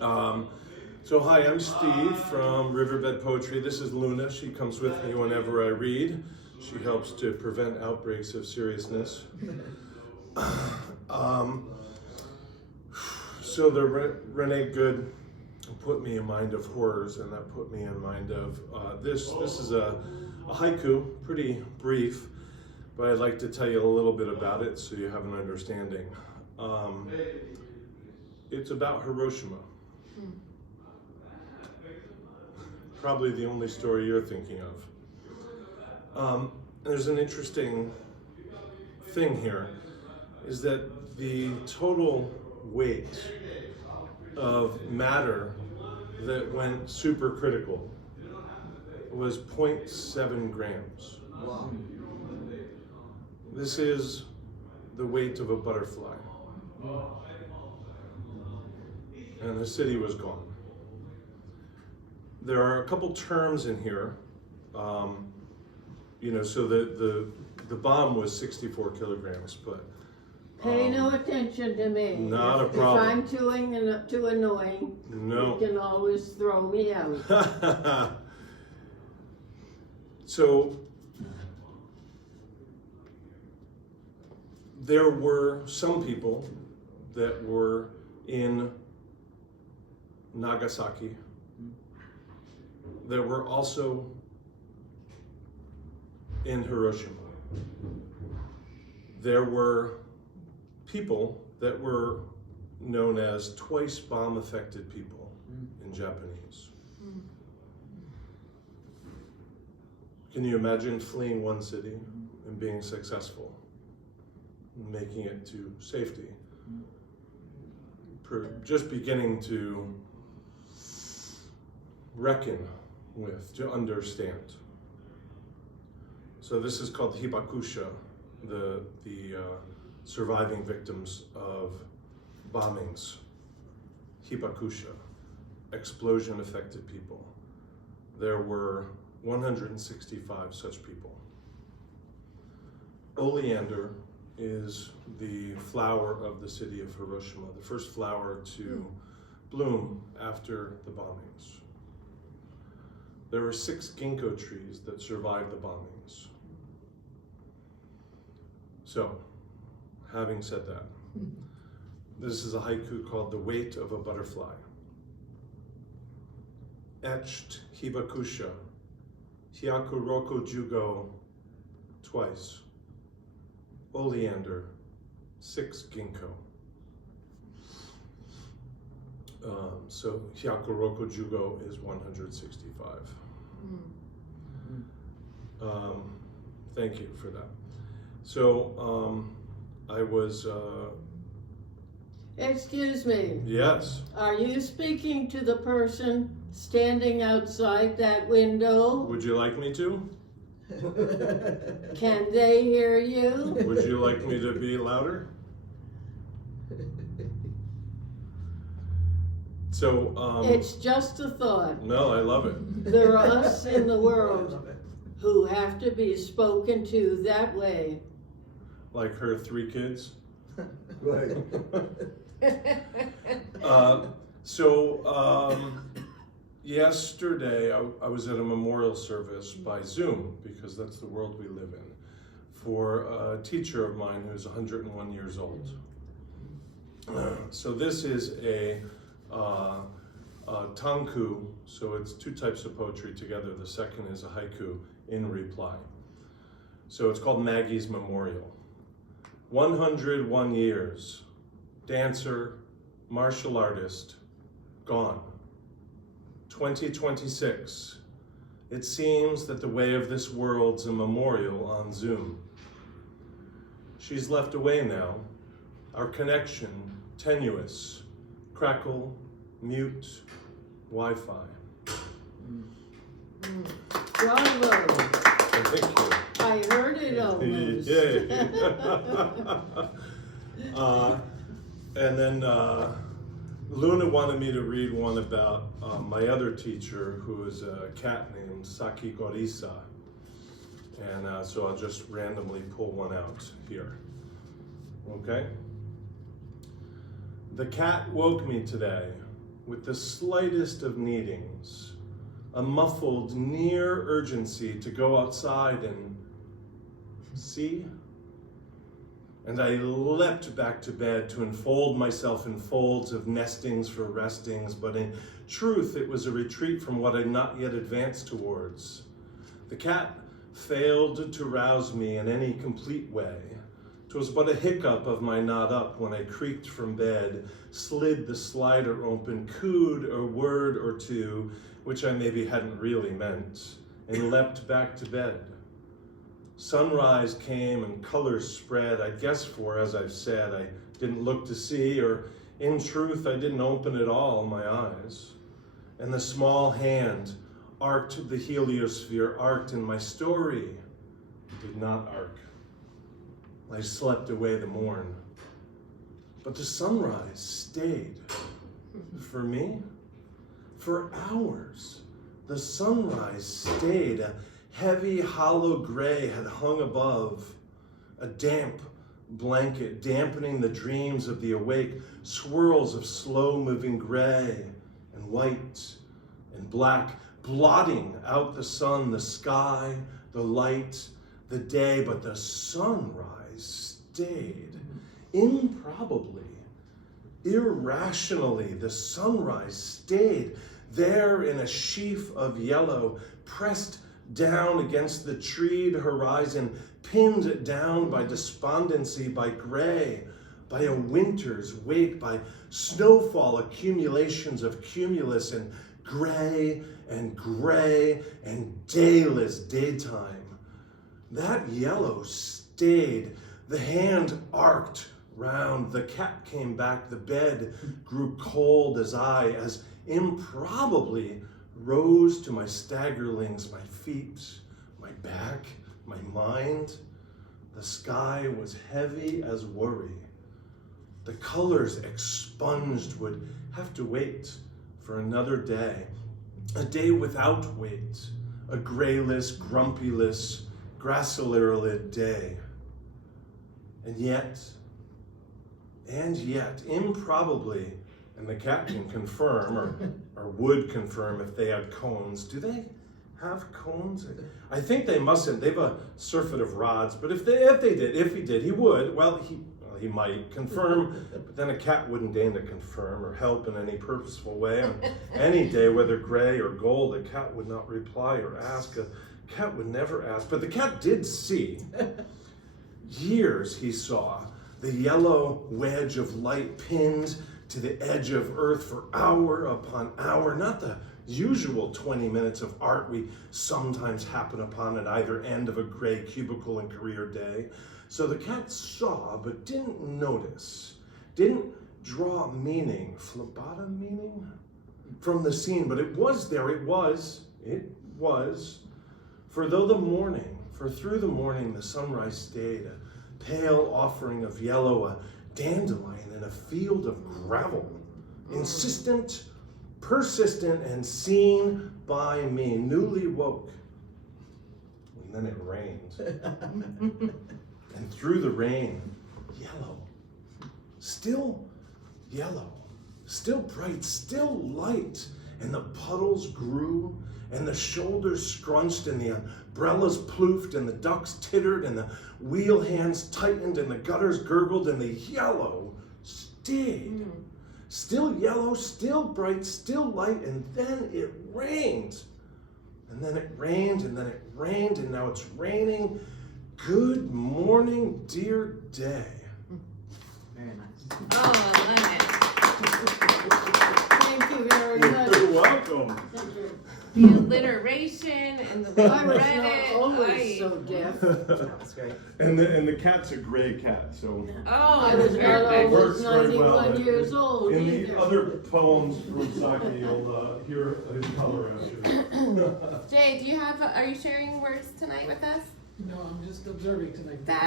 So hi, I'm Steve from Riverbed Poetry. This is Luna. She comes with me whenever I read. She helps to prevent outbreaks of seriousness. So the Renee Good put me in mind of horrors, and that put me in mind of this. This is a haiku, pretty brief, but I'd like to tell you a little bit about it so you have an understanding. It's about Hiroshima. Probably the only story you're thinking of. There's an interesting thing here, is that the total weight of matter that went supercritical was 0.7 grams. Wow. This is the weight of a butterfly. And the city was gone. There are a couple terms in here. So the bomb was 64 kilograms, but pay no attention to me. Not a problem. If I'm too annoying, no. You can always throw me out. So there were some people that were in Nagasaki that were also in Hiroshima. There were people that were known as twice bomb affected people in Japanese. Can you imagine fleeing one city and being successful, and making it to safety? Just beginning to reckon with, to understand. So this is called Hibakusha, the surviving victims of bombings. Hibakusha, explosion affected people. There were 165 such people. Oleander is the flower of the city of Hiroshima, the first flower to bloom after the bombings. There were 6 Gingko trees that survived the bombings. So, having said that, this is a haiku called The Weight of a Butterfly. Etched Hibakusha, Hyaku roku jugo, Twas. Oleander, 6 Gingko. So Hyaku roku jugo is 165. Thank you for that. So I was. Excuse me. Yes. Are you speaking to the person standing outside that window? Would you like me to? Can they hear you? Would you like me to be louder? So. It's just a thought. No, I love it. There are us in the world who have to be spoken to that way. Like her 3 kids? Right. Yesterday I was at a memorial service by Zoom, because that's the world we live in, for a teacher of mine who's 101 years old. So this is a tanku, so it's 2 types of poetry together. The second is a haiku in reply. So it's called Maggie's Memorial. 101 years, dancer, martial artist, gone. 2026, it seems that the way of this world's a memorial on Zoom. She's left away now, our connection tenuous, Crackle, mute, Wi-Fi. Bravo. Thank you. I heard it almost. And then Luna wanted me to read one about my other teacher, who is a cat named Saki Gorisa. And so I'll just randomly pull one out here. Okay? The cat woke me today with the slightest of needings, a muffled near urgency to go outside and see. And I leapt back to bed to enfold myself in folds of nestings for restings, but in truth it was a retreat from what I'd not yet advanced towards. The cat failed to rouse me in any complete way. 'Twas but a hiccup of my not up when I creaked from bed, slid the slider open, cooed a word or two, which I maybe hadn't really meant, and leapt back to bed. Sunrise came and colors spread, I guess for, as I've said, I didn't look to see, or in truth, I didn't open at all my eyes. And the small hand arced the heliosphere, arced, and my story did not arc. I slept away the morn. But the sunrise stayed. For me, for hours, the sunrise stayed. A heavy, hollow gray had hung above, a damp blanket dampening the dreams of the awake, swirls of slow-moving gray and white and black, blotting out the sun, the sky, the light, the day, but the sunrise stayed. Improbably, irrationally, the sunrise stayed there in a sheaf of yellow, pressed down against the treed horizon, pinned down by despondency, by gray, by a winter's wait, by snowfall accumulations of cumulus, and gray and dayless daytime. That yellow stayed. The hand arced round. The cat came back. The bed grew cold as I, as improbably, rose to my staggerlings, my feet, my back, my mind. The sky was heavy as worry. The colors expunged would have to wait for another day, a day without weight, a grayless, grumpyless, gracillary day. And yet, improbably, and the cat can confirm, or would confirm if they had cones. Do they have cones? I think they mustn't. They have a surfeit of rods, but if he did, he would. Well, he might confirm, but then a cat wouldn't deign to confirm or help in any purposeful way. On any day, whether gray or gold, a cat would not reply or ask. A cat would never ask, but the cat did see. Years he saw the yellow wedge of light pinned to the edge of earth for hour upon hour, not the usual 20 minutes of art we sometimes happen upon at either end of a gray cubicle and career day. So the cat saw, but didn't notice, didn't draw meaning, phlebotom meaning, from the scene, but it was there, it was. For through the morning the sunrise stayed, a pale offering of yellow, a dandelion in a field of gravel, insistent, persistent, and seen by me, newly woke. And then it rained. And through the rain, yellow, still bright, still light, and the puddles grew, and the shoulders scrunched, and the umbrellas ploofed, and the ducks tittered, and the wheel hands tightened, and the gutters gurgled, and the yellow stayed. Still yellow, still bright, still light, and then it rained. And then it rained, and then it rained, and now it's raining. Good morning, dear day. Very nice. Oh, I love Thank you very much. You're welcome. it. The alliteration and the way I you was read not it. always so deaf. That was great. And the cat's a gray cat, so Oh, I was not perfect. Works always very well. 91 years old in the either. other poems from Saki, you'll hear his color after. Jay, are you sharing words tonight with us? No, I'm just observing tonight. That